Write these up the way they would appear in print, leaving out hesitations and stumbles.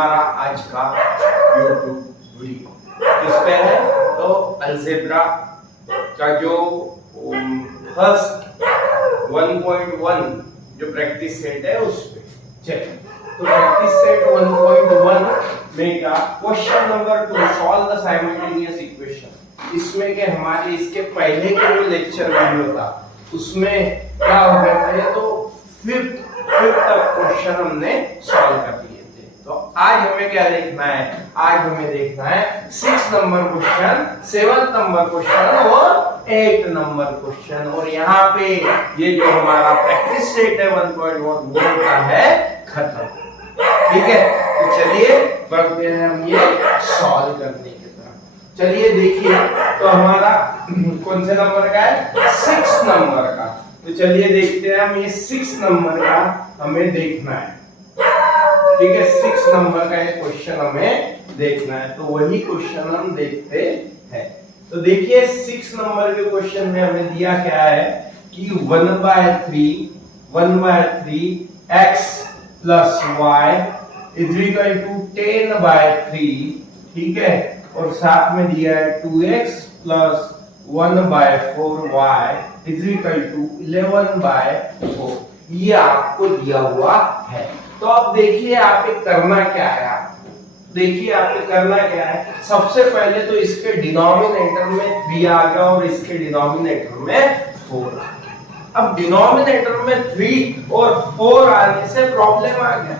हमारा आज का YouTube वीडियो किस पे है, तो अलजेब्रा का जो फर्स्ट 1.1 जो प्रैक्टिस सेट है उस पे। चलिए, तो प्रैक्टिस सेट 1.1 में का question number 2 solve the simultaneous equation. इसमें के हमारे इसके पहले के जो लेक्चर वीडियो था उसमें क्या हो गया था, ये तो फिफ्थ तक क्वेश्चन हमने सॉल्व कर लिए थे। तो आज हमें क्या देखना है, आज हमें देखना है 6 नंबर क्वेश्चन, 7 नंबर क्वेश्चन और 8 नंबर क्वेश्चन। और यहाँ पे ये जो हमारा प्रैक्टिस सेट है 1.1 वो होता है खत्म। ठीक है, तो चलिए बढ़ते हैं हम ये सॉल्व करने की तरफ। चलिए देखिए, तो हमारा कौन से नंबर का है, 6 नंबर का। तो चलिए देखते हैं हम, ये 6 नंबर का हमें देखना है। ठीक है, 6 नंबर का ये क्वेश्चन हमें देखना है, तो वही क्वेश्चन हम देखते हैं। तो देखिए 6 नंबर के क्वेश्चन में हमें दिया क्या है कि 1/3 x plus y is equal to 10/3। ठीक है, और साथ में दिया है 2x plus 1/4y is equal to 11/4। ये आपको दिया हुआ है। तो अब देखिए आप करना क्या है, आपको देखिए आप करना क्या है। सबसे पहले तो इसके डिनोमिनेटर में 3 आ गया और इसके डिनोमिनेटर में 4 आ गया। अब डिनोमिनेटर में 3 और 4 आने से प्रॉब्लम आ गया।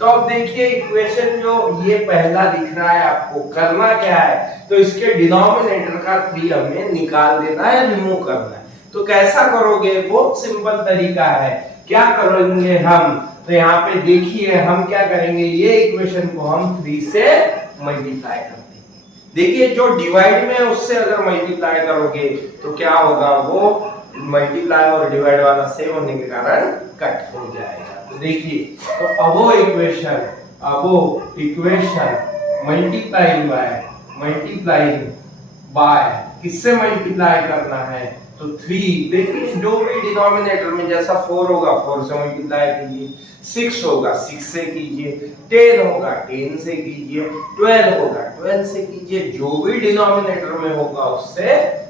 तो अब देखिए इक्वेशन जो ये पहला दिख रहा है, आपको करना क्या है, तो इसके डिनोमिनेटर का 3 हमें निकाल देना है, रिमूव करना है। तो कैसा करोगे, बहुत सिंपल तरीका है। क्या करेंगे हम, तो यहाँ पे देखिए हम क्या करेंगे, ये इक्वेशन को हम 3 से मल्टीप्लाई कर देंगे। देखिए जो डिवाइड में है उससे अगर मल्टीप्लाई करोगे तो क्या होगा, वो मल्टीप्लाई और डिवाइड वाला सेम होने के कारण कट हो जाएगा। तो देखिए, तो अबो इक्वेशन मल्टीप्लाइंग बाय किससे मल्टीप्लाई करना है, तो 3। देखिए जो भी डिनोमिनेटर में जैसा 4 होगा 4 से मल्टीप्लाई कीजिए, 6 होगा 6 से कीजिए, 10 होगा 10 से कीजिए, 12 होगा 12 से कीजिए, जो भी डिनोमिनेटर में होगा उससे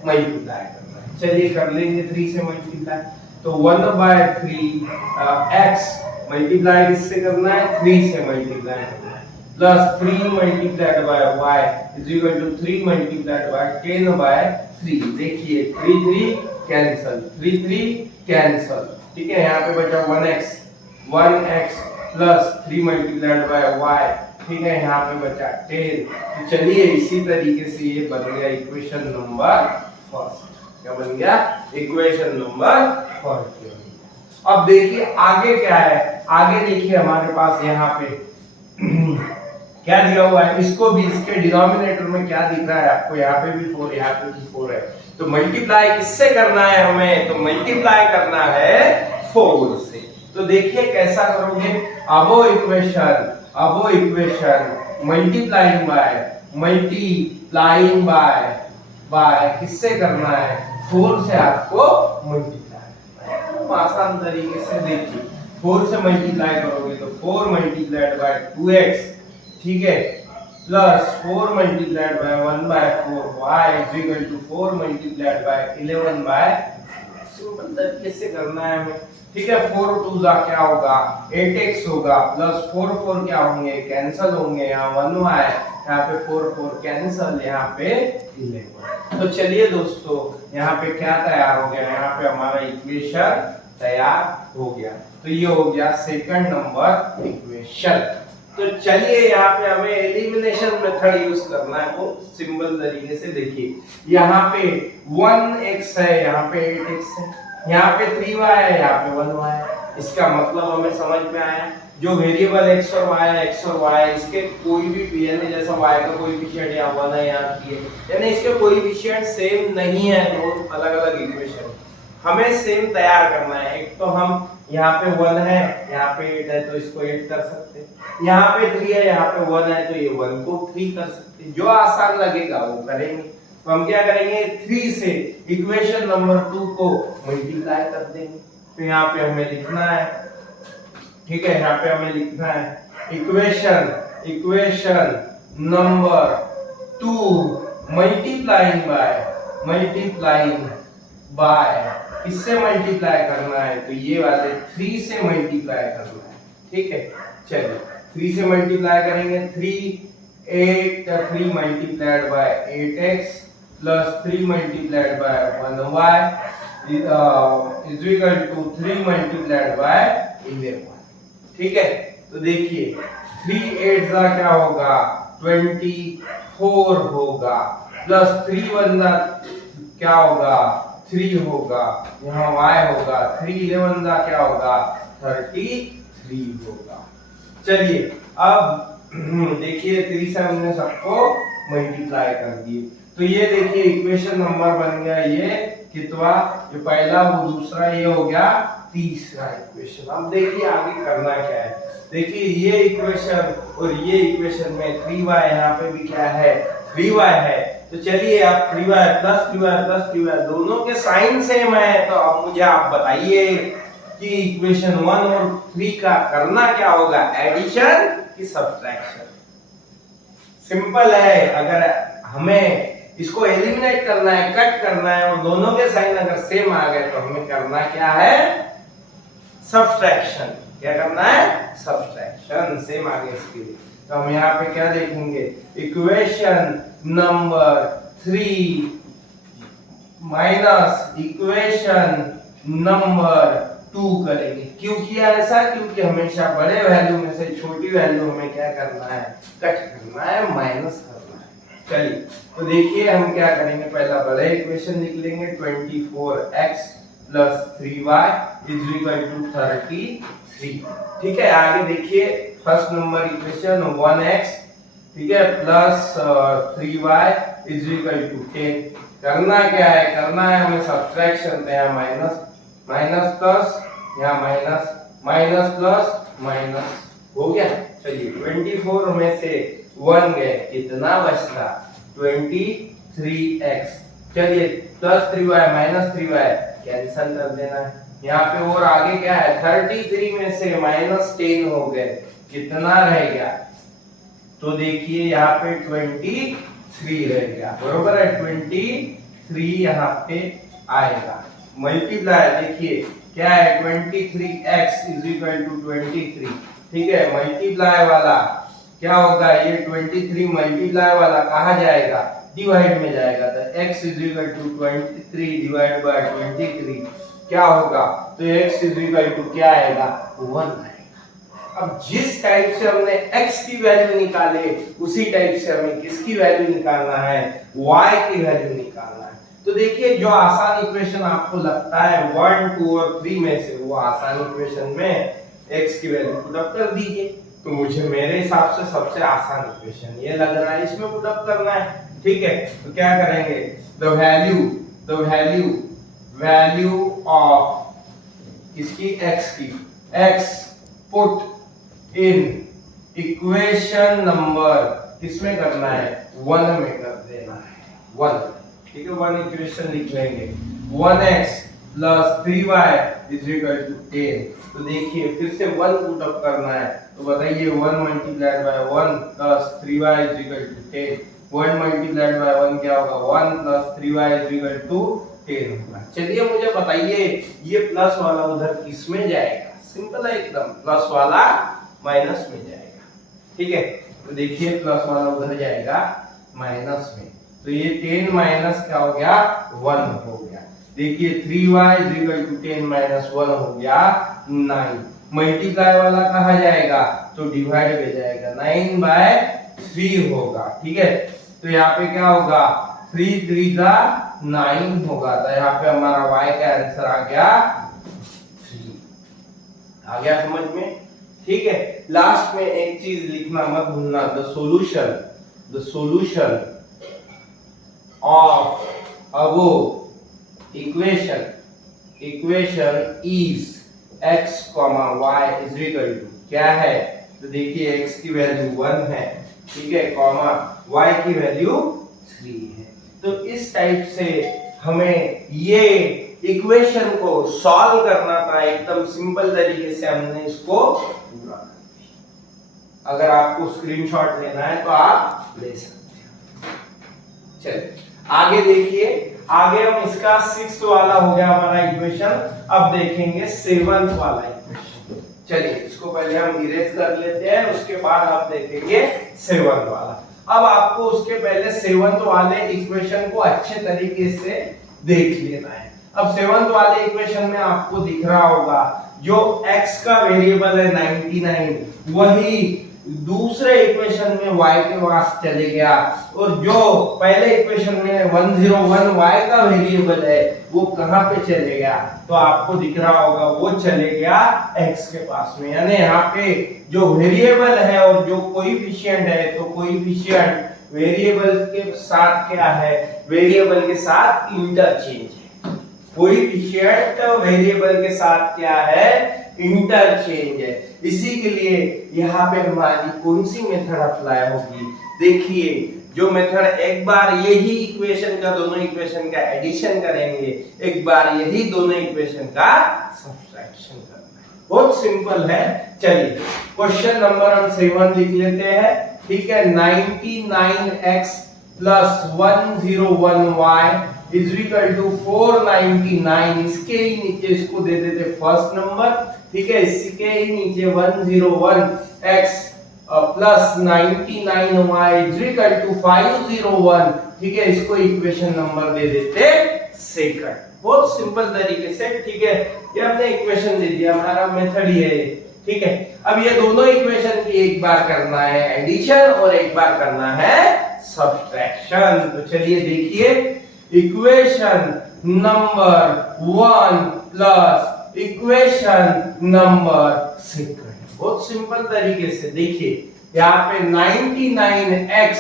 मल्टीप्लाई करना है। चलिए कर लेंगे 3 से मल्टीप्लाई। तो 1/3 x मल्टीप्लाई किससे करना है, 3 से मल्टीप्लाई करना है, plus 3 multiplied by y is equal to 3 multiplied by 10/3। देखिए 3 कैंसिल, 3 कैंसिल। ठीक है, यहाँ पे बचा 1x plus 3 multiplied by y। ठीक है, यहाँ पे बचा 10। तो चलिए इसी तरीके से ये बन गया इक्वेशन नंबर फर्स्ट। क्या बन गया, इक्वेशन नंबर फर्स्ट। अब देखिए आगे क्या है, आगे देखिए हमारे पास यहाँ पे क्या दिया हुआ है, इसको भी इसके डिनोमिनेटर में क्या दिख रहा है आपको, यहाँ पे भी 4 यहाँ पे भी 4 है। तो मल्टीप्लाई किससे करना है हमें, तो मल्टीप्लाई करना है 4 से। तो देखिए कैसा करोगे, अबो इक्वेशन मल्टीप्लाइंग बाय किससे करना है, 4 से आपको मल्टीप्लाई। आसान तरीके से देखिए 4 से मल्टीप्लाई करोगे तो 4 मल्टीप्लाइड बाय 2x, ठीक है, plus 4 multiplied by 1/4y is equal to 4 multiplied by 11/4। Simple तरीके से करना है हमें। ठीक है, 4 2 जा क्या होगा, 8x होगा, प्लस 4 क्या होंगे, कैंसिल होंगे, यहाँ 1y, यहाँ पे 4 कैंसिल, यहाँ पे 11। तो चलिए दोस्तों यहाँ पे क्या तैयार हो गया, यहाँ पे हमारा इक्वेशन तैयार हो गया। तो ये हो गया सेकंड नंबर इक्वेशन। तो चलिए यहाँ पे हमें एलिमिनेशन मेथड यूज करना है, वो सिंपल तरीके से। देखिए यहाँ पे 1x है, यहाँ पे 8x है, यहाँ पे 3y है, यहाँ पे 1y है। इसका मतलब हमें समझ में आया, जो वेरिएबल x और y है, x और y इसके कोई भी यानी जैसा y का कोई भी शेड यहाँ 1 है, यहाँ 3 है, यानी इसके कोई भी शेड सेम नहीं है, दो अलग अलग इक्वेशन हमें सेम तैयार करना है। एक तो हम यहाँ पे 1 है, यहाँ पे 8 है, तो इसको 8 कर सकते हैं, यहाँ पे 3 है, यहाँ पे 1 है, तो ये 1 को 3 कर सकते हैं। जो आसान लगेगा वो करेंगे। तो हम क्या करेंगे, 3 से इक्वेशन नंबर 2 को मल्टीप्लाई कर देंगे। तो यहाँ पे हमें लिखना है, ठीक है, यहाँ पे हमें लिखना है equation equation number 2 multiplying by किससे मल्टीप्लाई करना है, तो ये वाले 3 से मल्टीप्लाई करना है। ठीक है, चलिए 3 से मल्टीप्लाई करेंगे। 3 multiplied by 8x plus 3 multiplied by 1y is equal to 3 multiplied by 11। ठीक है, तो देखिए 3 8 का क्या होगा 24 होगा, प्लस 3 1 का क्या होगा 3 होगा, यहाँ y होगा 3 11 का क्या होगा 33 होगा। चलिए अब देखिए 3 से हमने सबको मल्टीप्लाई कर दिए, तो ये देखिए इक्वेशन नंबर बन गया ये कितना, जो पहला वो दूसरा, ये हो गया तीसरा इक्वेशन। अब देखिए आगे करना क्या है। देखिए ये इक्वेशन और ये इक्वेशन में 3y यहाँ पे भी क्या है 3y है, तो चलिए आप 3y plus 3y plus 3y दोनों के साइन सेम है, तो अब मुझे आप बताइए कि इक्वेशन 1 और 3 का करना क्या होगा, एडिशन कि सब्ट्रैक्शन। सिंपल है, अगर हमें इसको एलिमिनेट करना है, कट करना है और दोनों के साइन अगर सेम आ गए तो हमें करना क्या है सब्ट्रैक्शन। क्या करना है सब्ट्रैक्शन, सेम आ गया इसके लिए। तो हम यहाँ पे क्या देखेंगे, equation number 3 minus equation number 2 करेंगे। क्यों किया ऐसा, क्योंकि हमेशा बड़े वैल्यू में से छोटी वैल्यू हमें क्या करना है कट करना है, माइनस करना है। चलिए तो देखिए हम क्या करेंगे, पहला बड़े इक्वेशन लिख लेंगे 24x plus 3y is equal to 33। ठीक है, आगे देखिए फर्स्ट नंबर इक्वेशन 1x ठीक है plus 3y is equal to 10। करना क्या है, करना है हमें सब्ट्रैक्शन, तो यहाँ माइनस माइनस प्लस, यहाँ माइनस माइनस प्लस माइनस हो गया। चलिए 24 में से 1 गए, कितना बचता 23x। चलिए plus 3y minus 3y cancel कर देना है, यहाँ पे और आगे क्या है 33 में से माइनस 10 हो गए, कितना रह गया, तो देखिए यहाँ पे 23 रह गया, बरोबर है 23 यहाँ पे आएगा। मल्टीप्लाई देखिए क्या है 23x इज इक्वल टू 23। ठीक है, मल्टीप्लाई वाला क्या होगा, ये 23 मल्टीप्लाई वाला कहाँ जाएगा डिवाइड में जाएगा, तो x is equal to 23 divide by 23 क्या होगा, तो x इज इक्वल टू क्या आएगा 1 आएगा। अब जिस टाइप से हमने x की वैल्यू निकाले उसी टाइप से हमें किसकी वैल्यू निकालना है, y की वैल्यू निकालना है। तो देखिए जो आसान इक्वेशन आपको लगता है 1 2 और 3 में से, वो आसान इक्वेशन में x की वैल्यू पुट अप कर दीजिए। तो मुझे मेरे हिसाब से सबसे आसान इक्वेशन ये लग रहा है, इसमें पुट अप करना है। ठीक है, तो क्या करेंगे, द वैल्यू ऑफ इसकी x put in equation number किसमें करना है 1 में कर देना है 1। ठीक है, 1 इक्वेशन लिख लेंगे 1x plus 3y is equal to 10। तो देखिए फिर से 1 पुट अप करना है, तो बताइए 1 multiplied by 1 plus 3y is equal to 10। 1 multiplied by 1 क्या होगा 1 plus 3y is equal to 10 होगा। चलिए मुझे बताइए ये प्लस वाला उधर किस में जाएगा, सिंपल है एकदम, प्लस वाला माइनस में जाएगा। ठीक है, तो देखिए प्लस वाला उधर जाएगा माइनस में, तो ये 10 माइनस क्या हो गया 1 हो गया। देखिए 3y is equal to 10 minus 1 हो गया 9। मल्टीप्लाई वाला कहाँ जाएगा, तो डिवाइड में जाएगा, 9 बाय 3 होगा। ठीक है, तो यहाँ पे क्या होगा 3 3 का 9 होगा, तो यहाँ पे हमारा y का आंसर आ गया 3। आ गया समझ में। ठीक है, लास्ट में एक चीज लिखना मत भूलना, the solution of above equation is x, y is equal to क्या है, तो देखिए x की वैल्यू 1 है, ठीक है, कॉमा y की वैल्यू 3 है। तो इस टाइप से हमें ये इक्वेशन को सॉल्व करना था, एकदम सिंपल तरीके से हमने इसको पूरा कर दिया। अगर आपको स्क्रीनशॉट लेना है तो आप ले सकते हैं। चलिए आगे देखिए, आगे हम इसका 6th वाला हो गया हमारा इक्वेशन, अब देखेंगे 7th वाला इक्वेशन। चलिए इसको पहले हम इरेज कर लेते हैं, उसके बाद हम देखेंगे 7th वाला। अब आपको उसके पहले 7th वाले इक्वेशन को अच्छे तरीके से देख लेना है। अब 7th वाले इक्वेशन में आपको दिख रहा होगा जो x का वेरिएबल है 99, वही दूसरे इक्वेशन में y के पास चले गया, और जो पहले इक्वेशन में 101 y का वेरिएबल है वो कहां पे चले गया, तो आपको दिख रहा होगा वो चले गया x के पास में। यानी यहाँ पे जो वेरिएबल है और जो कोएफिशिएंट है, तो कोएफिशिएंट वेरिएबल के साथ क्या है, वेरिएबल के साथ इंटरचेंज है। कोएफिशिएंट वेरिएबल के साथ क्या है, इंटरचेंज है। इसी के लिए यहाँ पे हमारी कौन सी मेथड अप्लाई होगी, देखिए जो मेथड एक बार यही इक्वेशन का, दोनों इक्वेशन का एडिशन करेंगे, एक बार यही दोनों इक्वेशन का सब्ट्रैक्शन करना है। बहुत सिंपल है। चलिए क्वेश्चन नंबर हम 7 लिख लेते हैं, ठीक है। 99x plus 101y is equal to 499, इसके ही नीचे इसको दे देते फर्स्ट नंबर, ठीक है। इसके ही नीचे 101x plus 99y is equal to 501, ठीक है। इसको इक्वेशन नंबर दे देते सेकंड। बहुत सिंपल तरीके से, ठीक है। ये हमने इक्वेशन दे दिया, हमारा मेथड ये है, ठीक है। अब ये दोनों इक्वेशन की एक बार करना है एडिशन और एक बार करना है सब्ट्रैक्शन। तो चलिए देखिए, equation number 1 plus equation number second, बहुत सिंपल तरीके से देखिए, यहाँ पे 99x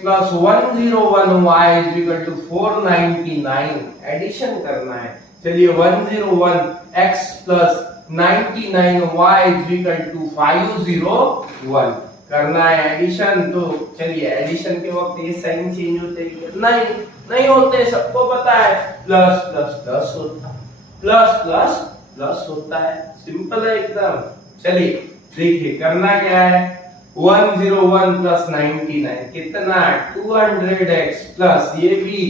plus 101y is equal to 499, addition करना है। चलिए 101x plus 99y is equal to 501 करना है एडिशन। तो चलिए एडिशन के वक्त ये साइन चेंज होते हैं, नहीं होते, सबको पता है। प्लस प्लस प्लस होता है, प्लस प्लस प्लस होता है, सिंपल है एकदम। चलिए देखिए करना क्या है, 101 प्लस 99 कितना, 200x प्लस ये भी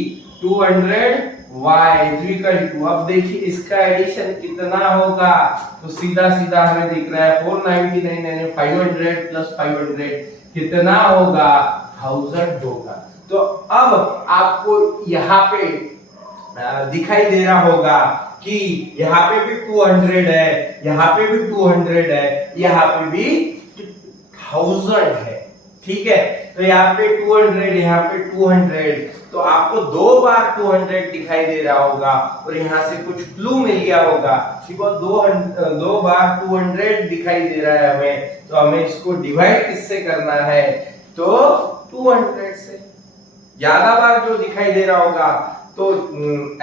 200y इज इक्वल टू, अब देखिए इसका एडिशन कितना होगा, तो सीधा सीधा हमें दिख रहा है 499 यानी 500 प्लस 500 कितना होगा, 1000 होगा। तो अब आपको यहाँ पे दिखाई दे रहा होगा कि यहाँ पे भी 200 है, यहाँ पे भी 200 है, यहाँ पे भी 1000 है, ठीक है। तो यहाँ पे 200, यहाँ पे 200, तो आपको दो बार 200 दिखाई दे रहा होगा और यहाँ से कुछ क्लू मिल गया होगा कि वो दो बार 200 दिखाई दे रहा है हमें, तो हमें इसको डिवाइड किससे करना है, तो 200 से। ज्यादा बार जो दिखाई दे रहा होगा तो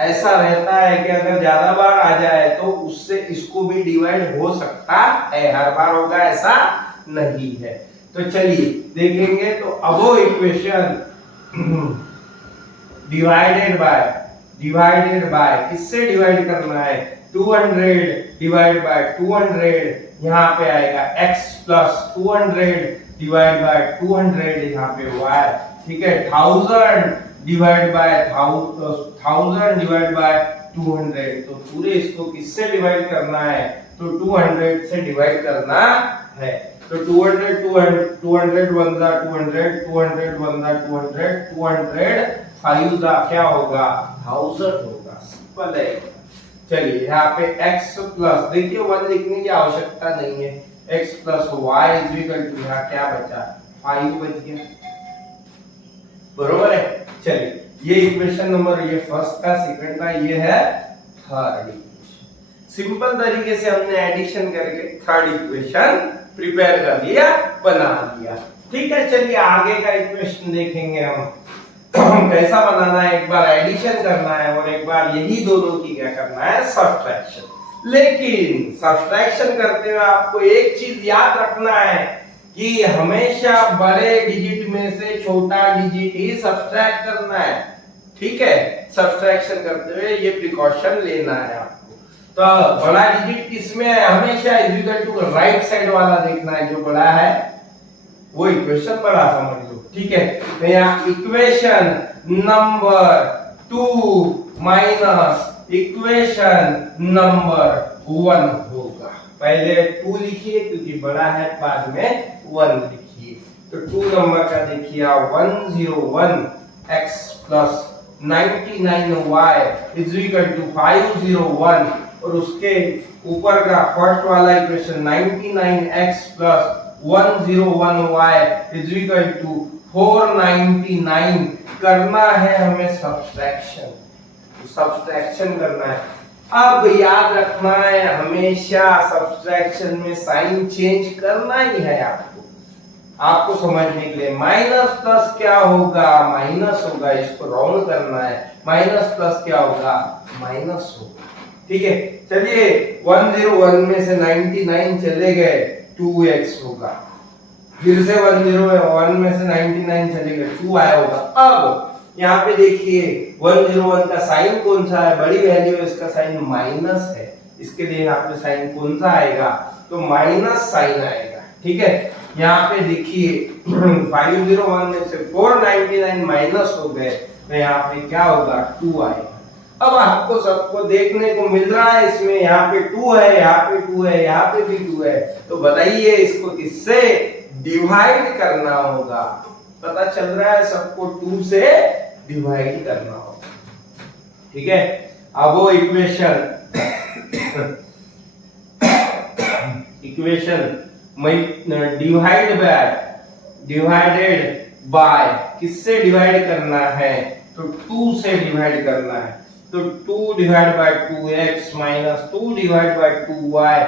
ऐसा रहता है कि अगर ज्यादा बार आ जाए तो उससे इसको भी डिवाइड हो सकता है, हर बार होगा ऐसा नहीं है। तो चलिए देखेंगे, तो अब वो इक्वेशन डिवाइडेड बाय किससे डिवाइड करना है, 200 डिवाइड बाय 200, यहाँ पे आएगा x प्लस 200 डिवाइड बाय 200, यहाँ पे y, ठीक है। 1000 डिवाइड बाय 1000 डिवाइड बाय 200, तो पूरे इसको किससे डिवाइड करना है, तो 200 से डिवाइड करना है। तो 200 200 200 1 दा 200 200 1 दा 200 200 5 दा क्या होगा, 1000 होगा, सिंपल है। चलिए यहाँ पे x प्लस, देखिए 1 लिखने की आवश्यकता नहीं है, x plus y is equal to, यहाँ क्या बचा, 5 बच गया, बरोबर है। चलिए ये इक्वेशन नंबर, ये फर्स्ट का, सेकंड का, ये है थर्ड इक्वेशन। सिंपल तरीके से हमने एडिशन करके थर्ड इक्वेशन प्रिपेयर कर लिया, बना लिया, ठीक है। चलिए आगे का इक्वेशन देखेंगे हम कैसा बनाना है, एक बार एडिशन करना है और एक बार यही दोनों की क्या करना है, सब्ट्रैक्शन। लेकिन सब्ट्रैक्शन करते हुए आपको एक चीज याद रखना है कि हमेशा बड़े डिजिट में से छोटा डिजिट ही सब्ट्रैक्ट करना है, ठीक है। सब्ट्रैक्शन करते हुए ये प्रिकॉशन लेना है आपको। तो बड़ा डिजिट किसमें है, हमेशा is equal to right side वाला देखना है, जो बड़ा है वो इक्वेशन बड़ा समझ लो, ठीक है। तो यहाँ equation number 2 minus equation number 1 होगा। पहले 2 लिखिए क्योंकि बड़ा है, बाद में 1 लिखिए। तो 2 नंबर का देखिए 101 x plus 99y is equal to 501, और उसके ऊपर का फर्स्ट वाला equation 99x plus 101y is equal to 499। करना है हमें सब्ट्रैक्शन, सब्ट्रैक्शन करना है। अब याद रखना है हमेशा सब्ट्रैक्शन में साइन चेंज करना ही है आपको समझने के लिए। माइनस प्लस क्या होगा, माइनस होगा, इसको राउंड करना है। माइनस प्लस क्या होगा, माइनस होगा, ठीक है। चलिए 101 में से 99 चले गए, 2x होगा। फिर से 101 में से 99 चले गए, 2 आया होगा। अब यहाँ पे देखिए 101 का साइन कौन सा है, बड़ी वैल्यू है, इसका साइन माइनस है, इसके लिए यहाँ पे साइन कौन सा आएगा, तो माइनस साइन आएगा, ठीक है। यहाँ पे देखिए 501 में से 499 माइनस हो गए, तो यहाँ पे क्या होगा, 2 आएगा। अब आपको सबको देखने को मिल रहा है इसमें, यहाँ पे 2 है, यहाँ पे 2 है, यहाँ पे भी 2 है, तो बताइए इसको किससे डिवाइड करना होगा। पता चल रहा है सबको 2 से डिवाइड करना होगा, ठीक है। अब वो इक्वेशन डिवाइडेड बाय किससे डिवाइड करना है, तो 2 से डिवाइड करना है। तो 2 divide by 2x minus 2 divide by 2y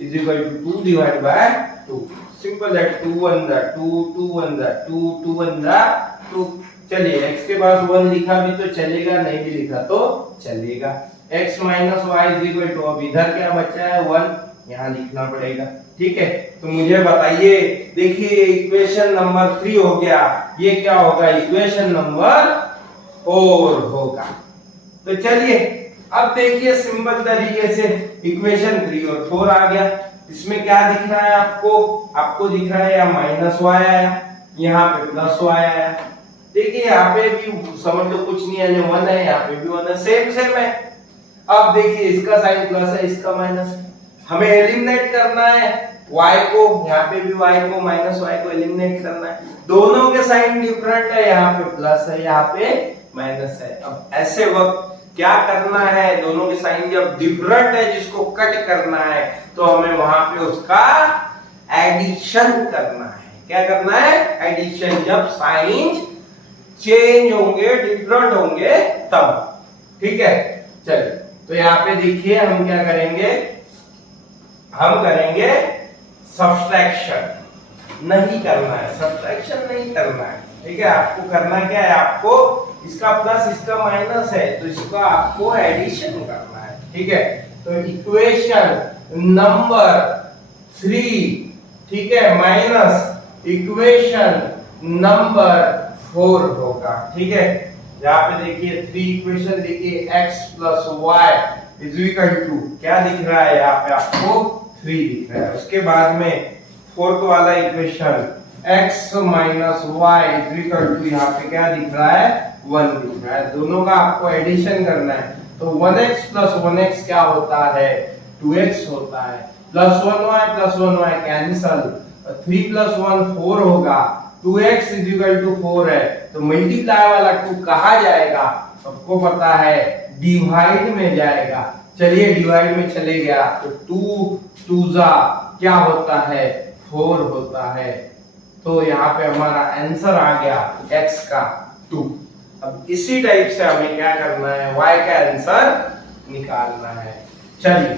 is equal to 2 divide by 2। Simple that 2 1 दा 2 2 1 दा 2 2 1 दा 2। चलिए x के पास 1 लिखा भी तो चलेगा, नहीं भी लिखा तो चलेगा। x minus y is equal to, अब इधर क्या बचा है 1, यहाँ लिखना पड़ेगा, ठीक है। तो मुझे बताइए, देखिए इक्वेशन नंबर 3 हो गया, ये क्या होगा, इक्वेशन नंबर 4 होगा। तो चलिए अब देखिए सिंपल तरीके से इक्वेशन 3 और 4 आ गया। इसमें क्या दिख रहा है आपको दिख रहा है या माइनस y आया, यहाँ पे प्लस y आया। देखिए यहाँ पे भी समझ लो कुछ नहीं है, 1 है, यहाँ पे भी 1 है, सेम है। अब देखिए इसका साइन प्लस है, इसका माइनस है, हमें एलिमिनेट करना है y को, यहाँ पे भी y को, माइनस y को एलिमिनेट करना है। दोनों के साइन डिफरेंट है, यहाँ पे प्लस है, यहाँ पे माइनस है। अब ऐसे वक्त क्या करना है, दोनों के साइन जब डिफरेंट है, जिसको कट करना है, तो हमें वहां पे उसका एडिशन करना है। क्या करना है, एडिशन। जब साइन चेंज होंगे, डिफरेंट होंगे तब, ठीक है। चलिए तो यहाँ पे देखिए हम क्या करेंगे, हम करेंगे सब्ट्रैक्शन। नहीं करना है, सब्ट्रैक्शन नहीं करना है, ठीक है। आपको करना क्या है, आपको इसका प्लस इसका माइनस है, तो इसका आपको एडिशन करना है, ठीक है। तो इक्वेशन नंबर 3, ठीक है, माइनस इक्वेशन नंबर 4 होगा, ठीक है। यहाँ पे देखिए 3 इक्वेशन देखिए, x plus y is equal to क्या दिख रहा है, यहाँ पे आपको 3 दिख रहा है। उसके बाद में फोर्थ वाला equation x minus y is equal to, यहाँ पे क्या दिख रहा है, 1 दिख रहा है। दोनों का आपको एडिशन करना है। तो 1x प्लस 1x क्या होता है, 2x होता है। प्लस 1y कैंसल, 3 प्लस 1 4 होगा, 2x इज इक्वल टू 4 है। तो मल्टीप्लाई वाला 2 कहाँ जाएगा, सबको पता है डिवाइड में जाएगा। चलिए डिवाइड में चले गया, तो 2 2 जा क्या होता है, 4 होता है। तो यहाँ पे हमारा आंसर आ गया x का 2। अब इसी टाइप से हमें क्या करना है, y का आंसर निकालना है। चलिए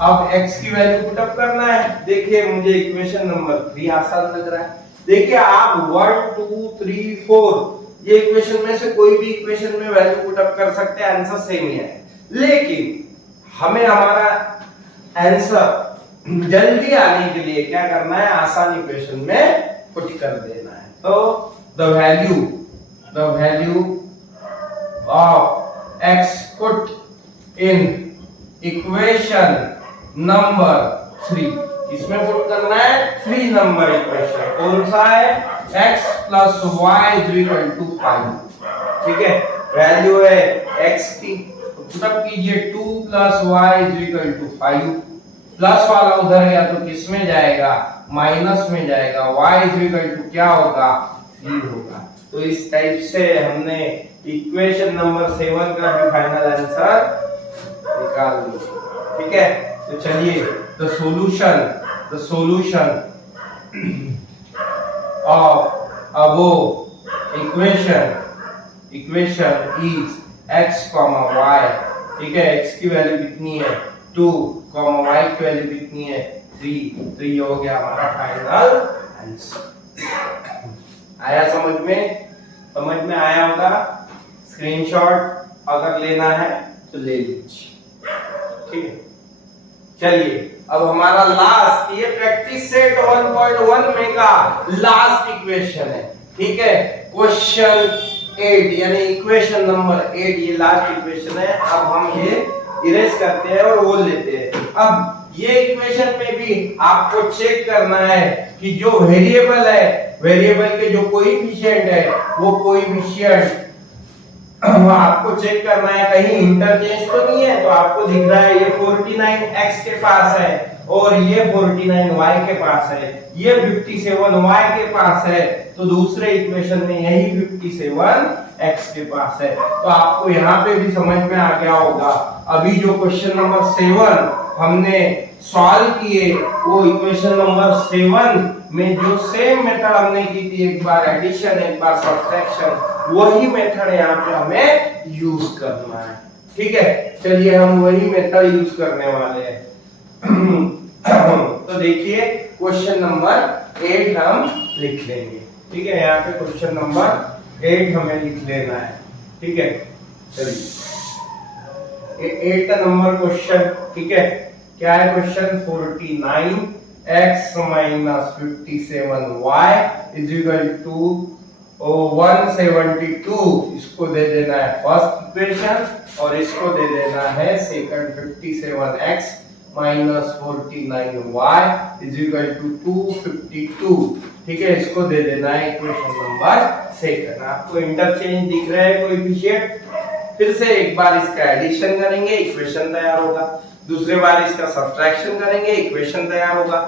अब x की वैल्यू पुट अप करना है। देखिए मुझे इक्वेशन नंबर 3 आसान लग रहा है। देखिए आप 1 2 3 4 ये इक्वेशन में से कोई भी इक्वेशन में वैल्यू पुट अप कर सकते हैं, आंसर सेम ही है। लेकिन हमें हमारा आंसर जल्दी आने के लिए क्या करना है, आसान इक्वेशन में पुट कर देना है। तो the value of x put in equation number 3, इसमें पुट करना है 3 नंबर इक्वेशन। कौन सा है? x plus y is equal to 5। ठीक है, वैल्यू है x की, पुटअप कीजिए 2 plus y is equal to 5। Plus वाला उधर गया तो किस में जाएगा? माइनस में जाएगा। y इज इक्वल टू क्या होगा? 3 होगा। तो इस टाइप से हमने इक्वेशन नंबर 7 का भी फाइनल आंसर निकाल लिया। ठीक है, तो चलिए the solution of above equation is x, y। ठीक है, x की वैल्यू कितनी है? 2, y की वैल्यू कितनी है? 3। तो ये हो गया हमारा फाइनल आंसर। आया समझ में? समझ में आया होगा। स्क्रीनशॉट अगर लेना है तो ले लीजिए। ठीक है, चलिए अब हमारा लास्ट, ये प्रैक्टिस सेट 1.1 में का लास्ट इक्वेशन है। ठीक है, क्वेश्चन 8 यानी इक्वेशन नंबर 8, ये लास्ट इक्वेशन है। अब हम ये इरेज करते हैं और वो लेते हैं। अब ये इक्वेशन में भी आपको चेक करना है कि जो वेरिएबल है, वेरिएबल के जो कोएफिशिएंट है, वो कोएफिशिएंट आपको चेक करना है कहीं इंटरचेंज तो नहीं है। तो आपको दिख रहा है ये 49x के पास है और ये 49y के पास है, ये 57y के पास है, तो दूसरे इक्वेशन में यही 57x के पास है। तो आपको यहाँ पे भी समझ में आ गया होगा। अभी जो क्वेश्चन नंबर 7 हमने सॉल्व किए, वो इक्वेशन नंबर 7 में जो सेम मेथड हमने की थी, एक बार एडिशन एक बार सब्ट्रैक्शन, वही मेथड यहाँ पे हमें यूज करना है। ठीक है, चलिए हम वही मेथड यूज करने वाले हैं। तो देखिए क्वेश्चन नंबर 8 हम लिख लेंगे। ठीक है, यहाँ पे क्वेश्चन नंबर 8 हमें लिख लेना है। ठीक है, चलिए 8 नंबर क्वेश्चन। ठीक है, क्या है question? 49x minus 57y is equal to 172। इसको दे देना है फर्स्ट इक्वेशन और इसको दे देना है second. 57x minus 49y is equal to 252। ठीक है, इसको दे देना है इक्वेशन नंबर सेकंड। आपको इंटरचेंज दिख रहा है कोएफिशिएंट। फिर से एक बार इसका एडिशन करेंगे, इक्वेशन तैयार होगा। दूसरे बार इसका सब्ट्रैक्शन करेंगे, इक्वेशन तैयार होगा।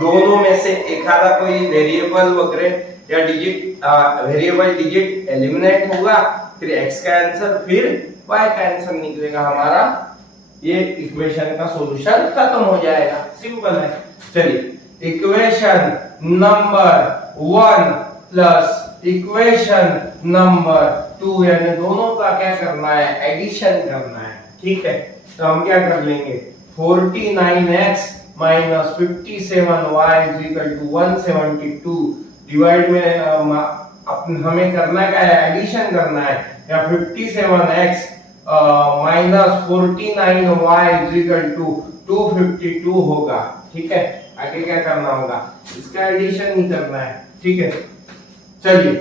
दोनों में से एक आधा कोई वेरिएबल वगैरह या डिजिट, वेरिएबल डिजिट एलिमिनेट होगा, फिर x का आंसर फिर y का आंसर निकलेगा हमारा। ये इक्वेशन का सॉल्यूशन खत्म हो जाएगा। सिंपल है। चलिए equation number 1 plus equation number 2, यानी दोनों का क्या करना है? एडिशन करना है। ठीक है, तो हम क्या कर लेंगे? 49x minus 57y is equal to 172 divide में हमें करना क्या है? एडिशन करना है। या 57x minus 49y is equal to 252 होगा। ठीक है, आगे क्या करना होगा? इसका एडिशन नहीं करना है। ठीक है, चलिए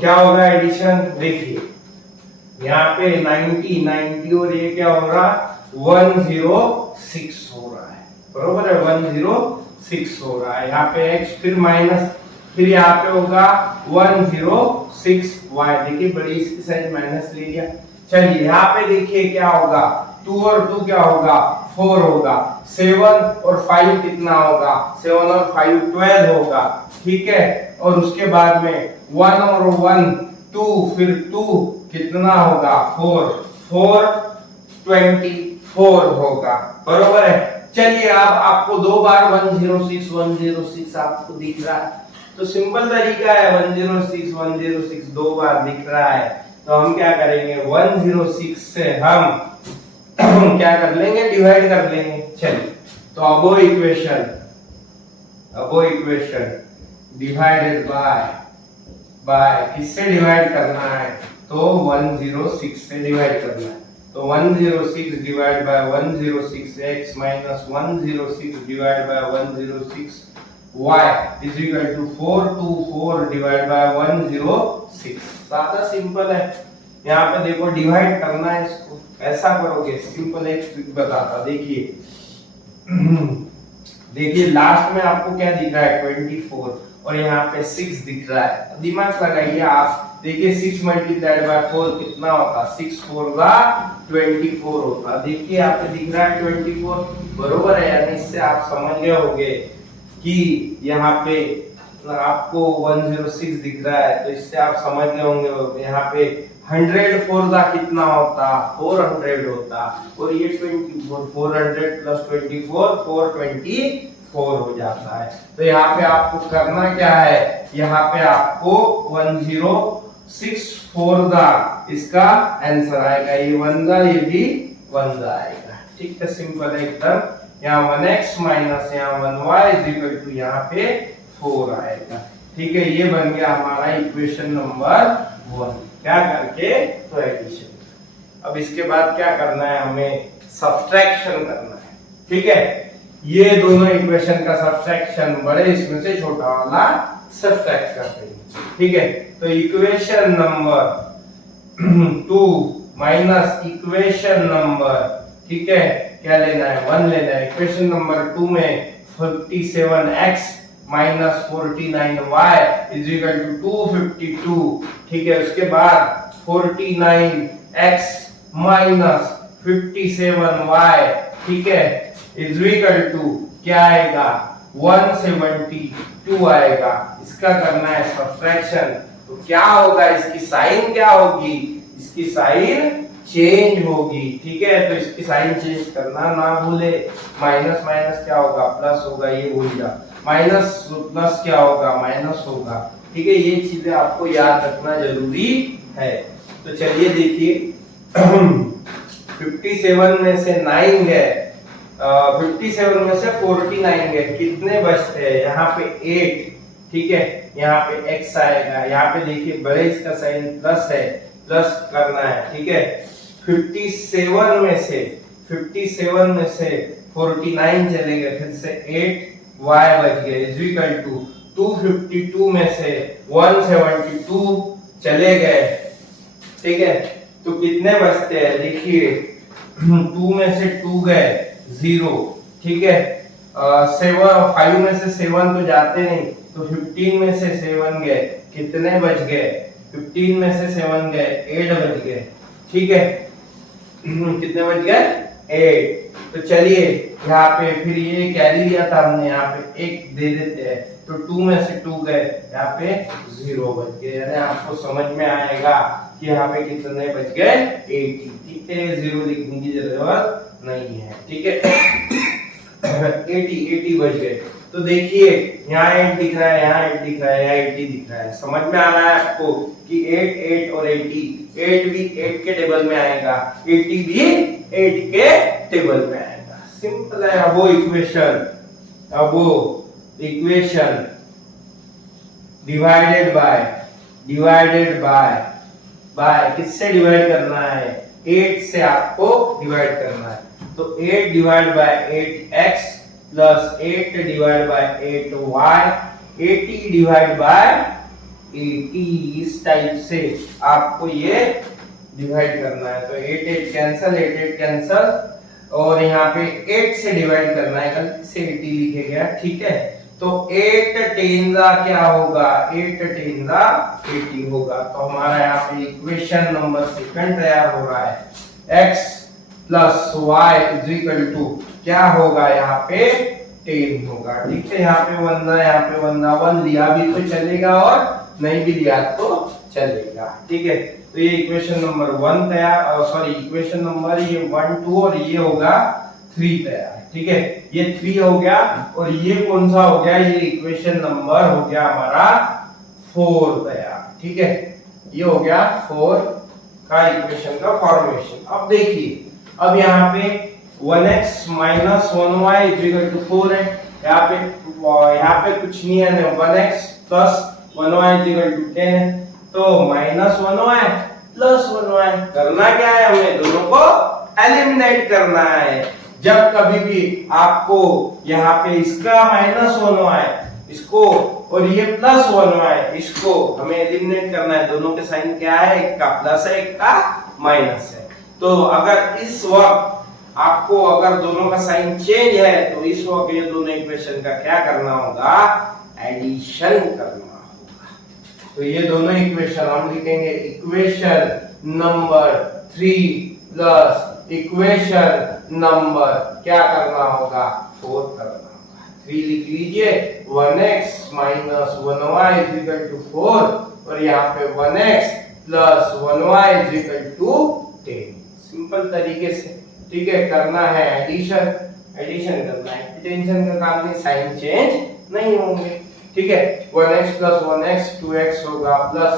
क्या होगा एडिशन? देखिए यहाँ पे 90 और ये क्या हो रहा? 106 हो रहा है। बरोबर है, 106 हो रहा है। यहाँ पे x फिर माइनस, फिर यहाँ पे होगा 106y। देखिए बड़ी इसकी साइड माइनस ले लिया। चलिए यहाँ पे देखिए क्या होगा? 2 और 2 क्या होगा? 4 होगा। 7 और 5 कितना होगा? 7 और 5 12 होगा। ठीक है, और उसके बाद में 1 और 1 2, फिर 2 कितना होगा? 4 24 होगा। बरोबर है। चलिए अब आपको दो बार 106 आपको दिख रहा है, तो सिंपल तरीका है। 106 दो बार दिख रहा है, तो हम क्या करेंगे? 106 से हम क्या कर लेंगे? डिवाइड कर लेंगे। चलिए तो अबो इक्वेशन डिवाइडेड बाय किससे डिवाइड करना है? तो 106 से डिवाइड करना है। तो 106 divide by 106x minus 106 divide by 106y is equal to 424 divide by 106। सादा सिंपल है। यहाँ पे देखो डिवाइड करना है इसको, ऐसा करोगे, सिंपल एक ट्रिक बताता, देखिए देखिए लास्ट में आपको क्या दिख रहा है 24 और यहाँ पे 6 दिख रहा है, दिमाग लगाइए आप। देखिए 6 मल्टीप्लाइड बाय 4 कितना होता, 6 4 का 24 होता। देखिए यहाँ पे दिख रहा है 24, बरोबर है, यानी इससे आप समझ गए होंगे कि यहाँ पे आपको 106 दिख रहा है, तो इससे आप समझ गए होंगे यहाँ पे 104 का कितना होता, 400 होता। और ये 24 400 प्लस 24 424 हो जाता है। तो यहाँ पे आपको करना क्या है, यहाँ पे आपको 1064 का इसका आंसर आएगा, ये 1 का ये भी 1 का आएगा। ठीक है, सिंपल है एकदम। यहाँ 1x माइनस यहाँ 1y इज इक्वल टू यहाँ पे 4 आएगा। ठीक है, ये बन गया हमारा इक्वेशन नंबर 1। क्या करके, तो एडिशन। अब इसके बाद क्या करना है, हमें सब्ट्रैक्शन करना है। ठीक है, ये दोनों इक्वेशन का सब्ट्रैक्शन, बड़े इसमें से छोटा वाला सब्ट्रैक्ट करते हैं। ठीक है, तो equation number 2 minus equation number, ठीक है, क्या लेना है, 1 लेना है। इक्वेशन नंबर 2 में 57x minus 49y is equal to 252। ठीक है, उसके बाद 49x माइनस 57y, ठीक है, इज इक्वल टू क्या आएगा, 172 आएगा। इसका करना है सब्ट्रैक्शन, तो क्या होगा, इसकी साइन क्या होगी, इसकी साइन चेंज होगी। ठीक है, तो इसकी साइन चेंज करना ना भूले। माइनस माइनस क्या होगा, प्लस होगा, ये भूल जा। माइनस प्लस क्या होगा, माइनस होगा। ठीक है, ये चीजें आपको याद रखना जरूरी है। तो चलिए देखिए 57 में से 9 गए, 57 में से 49 गए, कितने बचते हैं, यहाँ पे 8। ठीक है, यहाँ पे x आएगा, यहाँ पे देखिए बड़े इसका साइन प्लस है, प्लस करना है। ठीक है, 57 में से 49 चले गए, फिर से 8y बच गए इज इक्वल टू 252 में से 172 चले गए। ठीक है, तो कितने बचते हैं, देखिए 2 में से 2 गए 0। ठीक है, 5 में से 7 तो जाते नहीं, तो 15 में से 7 गए, कितने बच गए, 15 में से 7 गए 8 बच गए। ठीक है, कितने बच गए, 8। तो चलिए यहाँ पे फिर ये कैरी लिया था हमने, यहाँ पे 1 दे देते हैं, तो 2 में से 2 गए, यहाँ पे 0 बच गए। यानी आपको समझ में आएगा कि यहाँ पे कितने बच गए, 80। ठीक है, 0 लिखने की जरूरत नहीं है। ठीक है 80 बच गए। तो देखिए यहाँ 8 दिख रहा है, यहाँ 8 दिख रहा है, यहाँ 80 दिख रहा है। समझ में आ रहा है आपको कि 8 और 80, 8 भी 8 के टेबल में आएगा, 80 भी 8 के टेबल में आएगा। सिंपल है। अब वो इक्वेशन डिवाइडेड बाय किससे डिवाइड करना है, 8 से आपको डिवाइड करना है। तो 8 divide by 8x plus 8 divide by 8y, 80 divide by 80, इस टाइप से आपको ये डिवाइड करना है। तो 8 कैंसल और यहाँ पे 8 से डिवाइड करना है, गलती से 80 लिखे गया। ठीक है, तो 8 10 क्या होगा, 8 10 80 होगा। तो हमारा यहाँ पे इक्वेशन नंबर 2 तैयार हो रहा है। x plus y is equal to क्या होगा, यहाँ पे 10 होगा। ठीक है, यहाँ पे 1 यहाँ पे 1 लिया भी तो चलेगा और नहीं भी लिया तो चलेगा। ठीक है, तो ये इक्वेशन नंबर 1 तैयार, सॉरी इक्वेशन नंबर ये 1 2 और ये होगा 3 तैयार। ठीक है, ये 3 हो गया और ये कौन सा हो गया, ये इक्वेशन नंबर हो गया हमारा 4 तैयार। ठीक है, ये हो गया 4 का इक्वेशन का फॉर्मेशन। अब देखिए, अब यहाँ पे 1x minus 1y is equal to 4 है। यहाँ पे कुछ नहीं है, 1x plus 1y is equal to 10 है। तो माइनस 1y प्लस 1y करना क्या है, हमें दोनों को एलिमिनेट करना है। जब कभी भी आपको यहाँ पे इसका माइनस 1y इसको और ये प्लस 1y इसको हमें एलिमिनेट करना है। दोनों के साइन क्या है, एक का प्लस है, एक का माइनस है। तो अगर इस वक्त आपको अगर दोनों का साइन चेंज है तो इस वक्त ये दोनों इक्वेशन का क्या करना होगा, एडिशन करना होगा। तो ये दोनों इक्वेशन हम लिखेंगे equation number 3 plus equation number क्या करना होगा, 4 करना होगा। 3 लिख लीजिए, 1x minus 1y is equal to 4 और यहाँ पे 1x plus 1y is equal to 10। Simple तरीके से, ठीक है, करना है एडिशन, एडिशन करना है, टेंशन का काम नहीं, साइन चेंज नहीं होंगे, ठीक है। 1x प्लस 1x 2x होगा प्लस,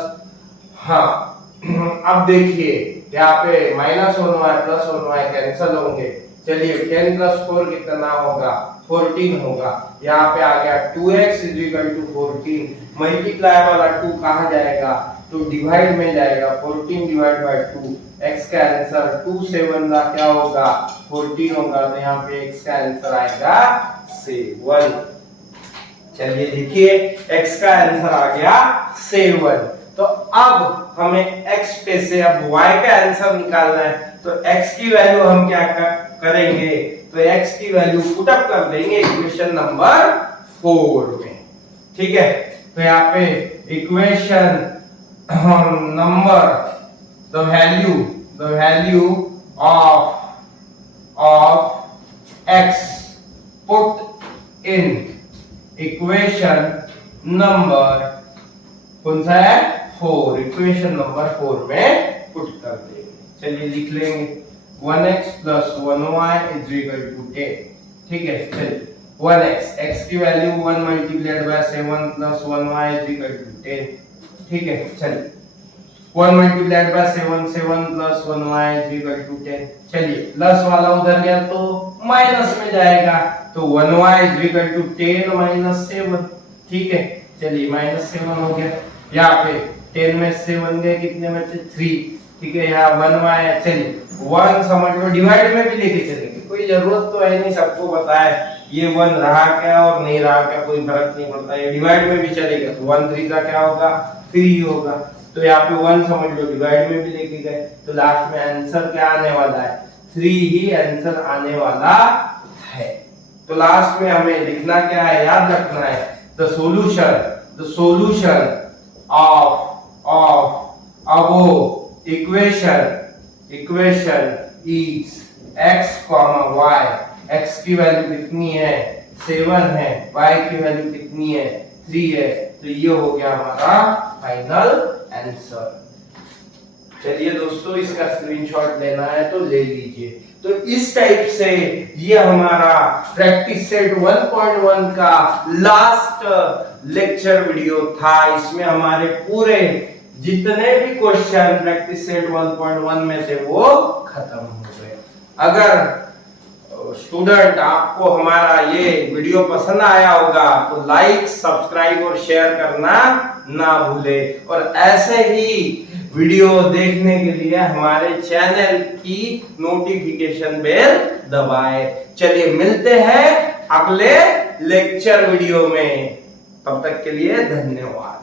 हाँ अब देखिए यहाँ पे minus 1y plus 1y cancel होंगे। चलिए 10 प्लस 4 कितना होगा, 14 होगा। यहाँ पे आ गया 2x is equal to 14, multiply वाला 2 कहाँ जाएगा, तो डिवाइड में जाएगा, 14 डिवाइड बाय 2, x का आंसर 2 से 1 का क्या होगा, 14 होगा। तो यहाँ पे x का आंसर आएगा 7। चलिए देखिए x का आंसर आ गया 7। तो अब हमें x पे से अब y का आंसर निकालना है, तो x की वैल्यू हम क्या करेंगे, तो x की वैल्यू पुट अप कर देंगे इक्वेशन नंबर 4 में, ठीक है। तो यहाँ पे equation number the value of x put in equation number कौन सा है, 4, इक्वेशन नंबर 4 में पुट कर देंगे। चलिए लिख लेंगे 1x plus 1y is equal to 10, ठीक है। चलिए 1x, x की value 1 multiplied by 7 plus 1y is equal to 10, ठीक है। चलिए 1 multiplied by 7, 7 plus 1y is equal to 10। चलिए प्लस वाला उधर गया तो माइनस में जाएगा, तो 1y is equal to 10 minus 7, ठीक है। चलिए माइनस 7 हो गया, यहाँ पे 10 में 7 गए, कितने बचे 3, ठीक है। यहाँ 1y है, चलिए 1 समझ लो, डिवाइड में भी लेके चलेंगे, कोई जरूरत तो है नहीं, सबको पता है ये 1 रहा क्या और नहीं रहा क्या, कोई फर्क नहीं पड़ता, ये डिवाइड में भी चलेगा। तो 1 3 का क्या होगा, 3 होगा। तो यहाँ पे 1 समझ लो, डिवाइड में भी लेके गए, तो लास्ट में आंसर क्या आने वाला है, 3 ही आंसर आने वाला है। तो लास्ट में हमें लिखना क्या है, याद रखना है, the solution of above equation is x, y, x की वैल्यू कितनी है, 7 है, y की वैल्यू कितनी है, 3 है। तो ये हो गया हमारा फाइनल आंसर। चलिए दोस्तों, इसका स्क्रीनशॉट लेना है तो ले लीजिए। तो इस टाइप से ये हमारा प्रैक्टिस सेट 1.1 का लास्ट लेक्चर वीडियो था। इसमें हमारे पूरे जितने भी क्वेश्चन प्रैक्टिस सेट 1.1 में थे वो खत्म हो गए। अगर स्टूडेंट आपको हमारा ये वीडियो पसंद आया होगा तो लाइक, सब्सक्राइब और शेयर करना ना भूले, और ऐसे ही वीडियो देखने के लिए हमारे चैनल की नोटिफिकेशन बेल दबाएं। चलिए मिलते हैं अगले लेक्चर वीडियो में, तब तक के लिए धन्यवाद।